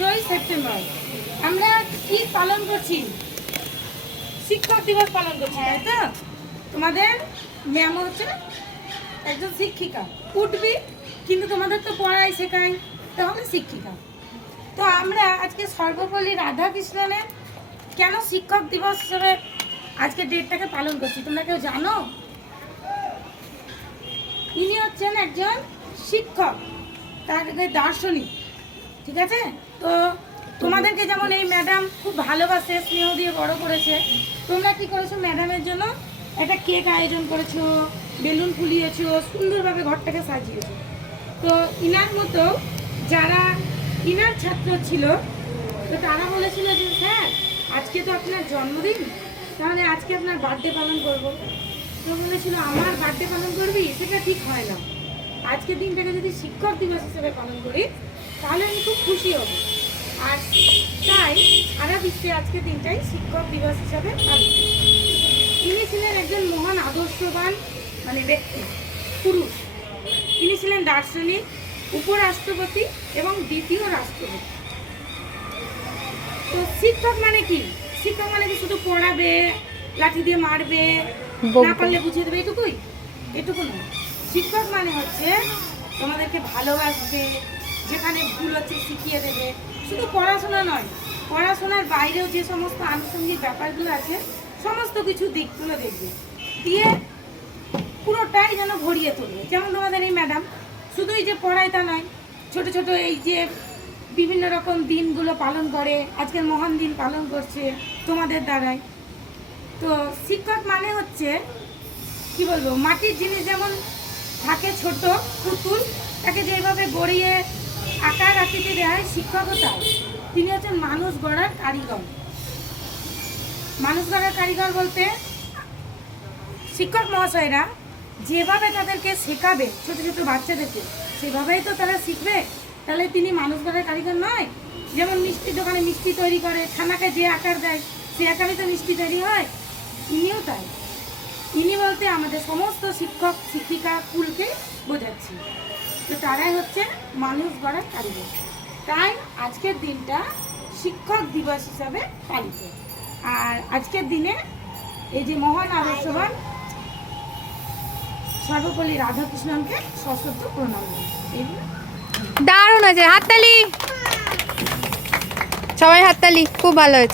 5ই September আমরা কি পালন করছি? শিক্ষক দিবস পালন করছি, তাই তো? তোমাদের ম্যাম হচ্ছে একজন শিক্ষিকা, উঠবি কিন্তু তোমাদের তো পড়াই শেখায়, তাহলে শিক্ষিকা। তো আমরা আজকে সর্বপল্লী রাধাকৃষ্ণনের কেন শিক্ষক দিবস হিসেবে আজকে ডেটটাকে পালন করছি তোমরা কেউ জানো? ইনি হচ্ছেন একজন শিক্ষক, তার দার্শনিক, ঠিক আছে? তো তোমাদেরকে যেমন এই ম্যাডাম খুব ভালোবাসে, স্নেহ দিয়ে বড় করেছে, তোমরা কি করেছো? ম্যাডামের জন্য একটা কেক আয়োজন করেছো, বেলুন ফুলিয়েছো, সুন্দরভাবে ঘরটাকে সাজিয়েছো। তো ইনার মতো যারা ইনার ছাত্র ছিল, তো তারা বলেছিল যে স্যার আজকে তো আপনার জন্মদিন, তাহলে আজকে আপনার বার্থডে পালন করব। তো বলেছিল আমার বার্থডে পালন করবি, সেটা ঠিক হয় না, আজকের দিনটাকে যদি শিক্ষক দিবস হিসেবে পালন করি তাহলে আমি খুব খুশি হব। আর তাই সারা বিশ্বে আজকের দিনটাই শিক্ষক দিবস হিসাবে পালিত। তিনি ছিলেন একজন মহান আদর্শবান ব্যক্তি, পুরুষ। তিনি ছিলেন দার্শনিক, উপরাষ্ট্রপতি এবং দ্বিতীয় রাষ্ট্রপতি। তো শিক্ষক মানে কি? শিক্ষক মানে কি শুধু পড়াবে, লাঠি দিয়ে মারবে, না পারলে বুঝিয়ে দেবে, এটুকু নয়। শিক্ষক মানে হচ্ছে তোমাদেরকে ভালোবাসবে, যেখানে ভুল হচ্ছে শিখিয়ে দেবে। শুধু পড়াশোনা নয়, পড়াশোনার বাইরেও যে সমস্ত আনুষঙ্গিক ব্যাপারগুলো আছে সমস্ত কিছু দিকগুলো দেখবে, দিয়ে পুরোটাই যেন ভরিয়ে তুলবে। যেমন তোমাদের এই ম্যাডাম শুধুই যে পড়ায় তা নয়, ছোট ছোট এই যে বিভিন্ন রকম দিনগুলো পালন করে, আজকের মহান দিন পালন করছে তোমাদের দ্বারাই। তো শিক্ষক মানে হচ্ছে কি বলবো, মাটির জিনিস যেমন থাকে ছোট পুতুল, তাকে যেভাবে গড়িয়ে আকার আকৃতি দেওয়া হয়, শিক্ষকও তাই। তিনি হচ্ছেন মানুষ গড়ার কারিগর। মানুষ গড়ার কারিগর বলতে শিক্ষক মহাশয়রা যেভাবে তাদেরকে শেখাবে ছোট ছোট বাচ্চাদেরকে, সেভাবেই তো তারা শিখবে। তাহলে তিনি মানুষ গড়ার কারিগর নয়? যেমন মিষ্টির দোকানে মিষ্টি তৈরি করে, ছানাকে যে আকার দেয় সে আকারে তো মিষ্টি তৈরি হয়, ইনিও তাই। ইনি বলতে আমাদের সমস্ত শিক্ষক শিক্ষিকা কুলকে বোঝাচ্ছি। তো তারাই হচ্ছে মানুষ গড়ার কারিগর। তাই আজকের দিনটা শিক্ষক দিবস হিসাবে পালিত। আর আজকের দিনে এই যে মহান আদর্শবান সর্বপল্লী রাধাকৃষ্ণনকে সশ্রদ্ধ প্রণাম। দারুণ হয়েছে, হাততালি, সবাই হাততালি, খুব ভালো হয়েছে।